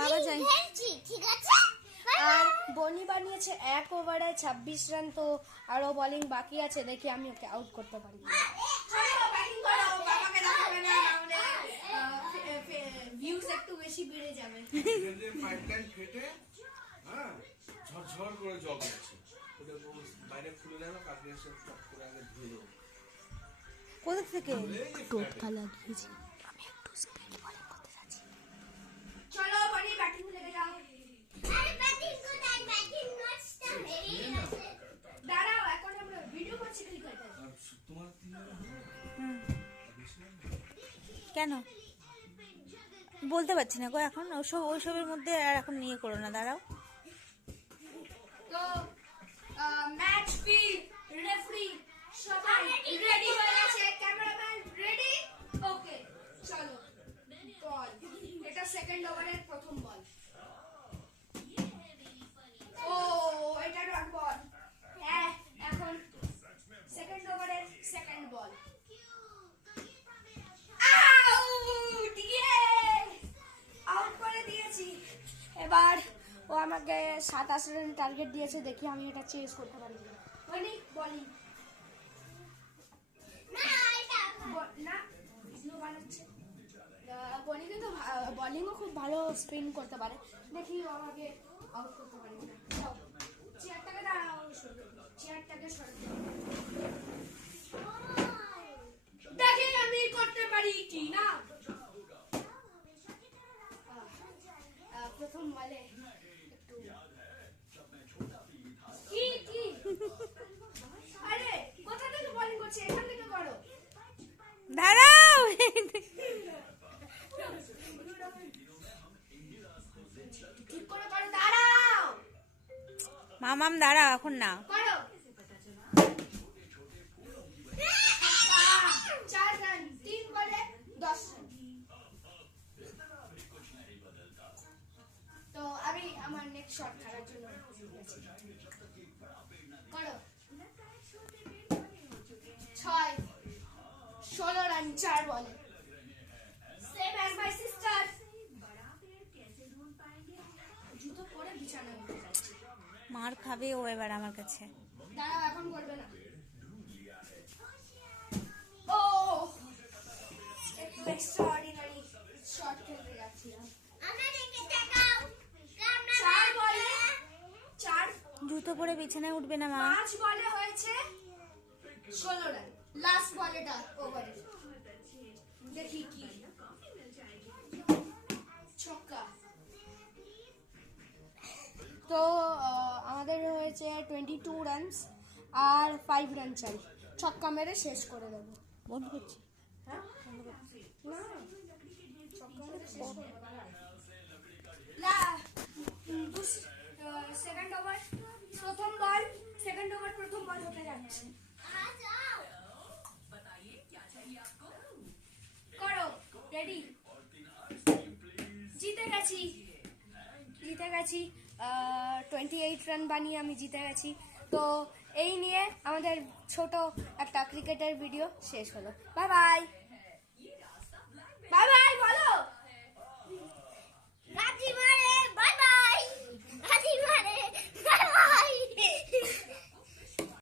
বাবা যাই। ঠিক আছে। আর বনি বানিয়েছে 1 ওভারে 26 রান, তো আরো বোলিং বাকি আছে, দেখি আমি ওকে আউট করতে পারি। ভিউজ একটু বেশি বেড়ে যাবে। পাইপলাইন ফেটে হ্যাঁ ঝরঝর করে জল যাচ্ছে, ওটা বাইরে খুলে দেবে, কাকে এসে টপ করে আগে ধুয়ে দেবো। কোথা থেকে টোপটা লাগিয়েছি আমি, একটু স্পিড বোলিং করতে যাচ্ছি। চলো বনি ব্যাটিং লেগে যাও। আরে ব্যাটিং কোথায়? ব্যাটিং ম্যাচটা হেরে গেছে। দাঁড়াও, এখন আমরা ভিডিও করছি ক্রিকেটে। আর তোমার 3 কেন বলতে পারছি না গো এখন, ওইসবের মধ্যে আর এখন নিয়ে করো না, দাঁড়াও। তো ম্যাচ ফিল্ড রেফারি সবাই রেডি হয়ে আছে, ক্যামেরাম্যান রেডি, ওকে চলো। বল, এটা সেকেন্ড ওভারের প্রথম বল। ও এটা ডট বল। হ্যাঁ, এখন সেকেন্ড ওভারের সেকেন্ড বল। আউট! ইয়ে! আউট করে দিয়েছি। এবার ও আমাকে 27 রান টার্গেট দিয়েছে, দেখি আমি এটা চেস করতে পারি কিনা। বলি বলি না এটা না, স্লো বানাচ্ছে। বলি কিন্তু বোলিংও খুব ভালো স্পিন করতে পারে, দেখি ও আমাকে আউট করতে পারে কিনা। চেয়ারটাকে দাঁড়াও, চেয়ারটাকে সরাতে দেখি আমি করতে পারি কি না। প্রথম বলে একটু কি আরে কোথা থেকে বোলিং করছে, এখান থেকে করো। দাঁড়াও ঠিক করে করো, দাঁড়াও মামাম দাঁড়াও, এখন না। করো। 4 রান, 3 বলে 10 রান। তো আমি আমার নেক্সট শট খেলার জন্য করো। 6 16 রান 4 বলে। Same as my sister. জুতো পরে বিছানায় উঠে যাচ্ছে। মার খাবে ও এবার আমার কাছে। দাঁড়াও, এখন করবে না। ও একটু এক্সট্রাঅর্ডিনারি শট খেলতে যাচ্ছিলাম। আমাদেরকে দেখাও। 4 বলে 4, জুতো পরে বিছানায় উঠবে না মা। 5 বলে হয়েছে 16 রান। লাস্ট বলেটা ওভারে দেখি কি ছক্কা। তো আমাদের হয়েছে 22 রানস আর 5 রান চাই, ছক্কা মেরে শেষ করে দেবো। বন্ধ করছি। হ্যাঁ না, ছক্কা মেরে শেষ করে দেবো। সেকেন্ড ওভার প্রথম বল, সেকেন্ড ওভার প্রথম বল হতে যাচ্ছে। করো, রেডি। জিতে গেছি 28 রান বানিয়ে আমি জিতে গেছি। তো এই নিয়ে আমাদের ছোট একটা ক্রিকেটের ভিডিও শেষ হলো। Bye bye.